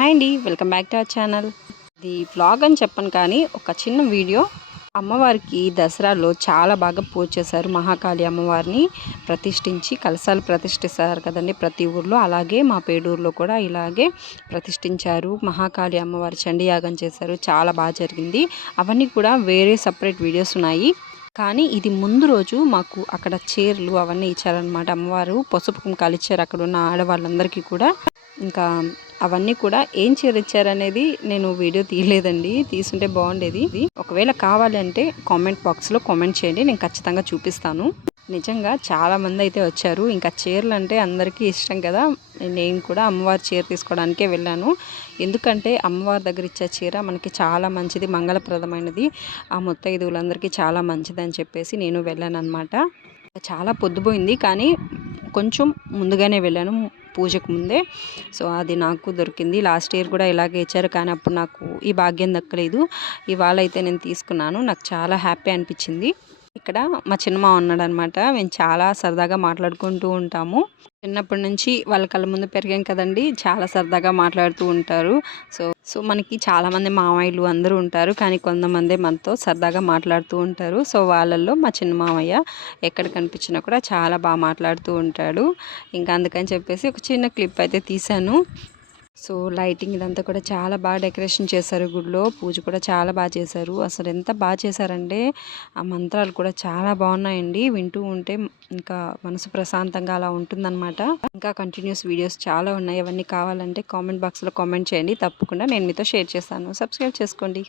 Hi అండి welcome back to our channel. ఇది blog అని చెప్పను కానీ ఒక చిన్న వీడియో. అమ్మవారికి దసరాలో చాలా బాగా పూజ చేశారు మహాకాళి అమ్మవారిని. ప్రతిష్ఠించి కలశాలు ప్రతిష్ఠిస్తారు కదండి ప్రతి ఊర్లో. అలాగే మా పేడూరులో కూడా ఇలాగే ప్రతిష్ఠించారు. మహాకాళి అమ్మవారి చండీయాగం చేశారు. చాలా బాగా జరిగింది. అవన్నీ కూడా వేరే సపరేట్ వీడియోస్ ఉన్నాయి. కానీ ఇది ముందు రోజు మాకు అక్కడ చీరలు అవన్నీ ఇచ్చారనమాట అమ్మవారు. పసుపు కుంకాలు ఇచ్చారు అక్కడ ఉన్న ఆడవాళ్ళందరికీ కూడా. ఇంకా అవన్నీ కూడా ఏం చీర ఇచ్చారనేది నేను వీడియో తీయలేదండి తీసుంటే బాగుండేది. ఇది ఒకవేళ కావాలంటే కామెంట్ బాక్స్లో కామెంట్ చేయండి నేను ఖచ్చితంగా చూపిస్తాను. నిజంగా చాలా మంది అయితే వచ్చారు. ఇంకా చీరలు అంటే అందరికీ ఇష్టం కదా. నేను కూడా అమ్మవారి చీర తీసుకోవడానికే వెళ్ళాను. ఎందుకంటే అమ్మవారి దగ్గర ఇచ్చే చీర మనకి చాలా మంచిది మంగళప్రదమైనది. ఆ ముత్తైదువులందరికీ చాలా మంచిది అని చెప్పేసి నేను వెళ్ళాను అనమాట చాలా పొద్దుపోయింది కానీ కొంచెం ముందుగానే వెళ్ళాను. పూజకు ముందే. సో అది నాకు దొరికింది. లాస్ట్ ఇయర్ కూడా ఇలాగే ఇచ్చారు. కానీ అప్పుడు నాకు ఈ భాగ్యం దక్కలేదు. ఇవాళ అయితే నేను తీసుకున్నాను. నాకు చాలా హ్యాపీ అనిపించింది. ఇక్కడ మా చిన్నమ్మ ఉన్నాడు అనమాట మేము చాలా సరదాగా మాట్లాడుకుంటూ ఉంటాము. చిన్నప్పటి నుంచి వాళ్ళ కళ్ళ ముందు పెరిగాం కదండి. చాలా సరదాగా మాట్లాడుతూ ఉంటారు. సో సో మనకి చాలామంది మామయ్యలు అందరూ ఉంటారు. కానీ కొంతమంది మనతో సరదాగా మాట్లాడుతూ ఉంటారు. సో వాళ్ళల్లో మా చిన్న మామయ్య ఎక్కడ కనిపించినా కూడా చాలా బాగా మాట్లాడుతూ ఉంటాడు. ఇంకా అందుకని చెప్పేసి ఒక చిన్న క్లిప్ అయితే తీశాను. సో లైటింగ్ ఇదంతా కూడా చాలా బాగా డెకరేషన్ చేశారు గుడిలో. పూజ కూడా చాలా బాగా చేశారు. అసలు ఎంత బాగా చేశారంటే ఆ మంత్రాలు కూడా చాలా బాగున్నాయండి. వింటూ ఉంటే ఇంకా మనసు ప్రశాంతంగా అలా ఉంటుందన్నమాట. ఇంకా కంటిన్యూస్ వీడియోస్ చాలా ఉన్నాయి. అవన్నీ కావాలంటే కామెంట్ బాక్స్లో కామెంట్ చేయండి. తప్పకుండా నేను మీతో షేర్ చేస్తాను. సబ్స్క్రైబ్ చేసుకోండి.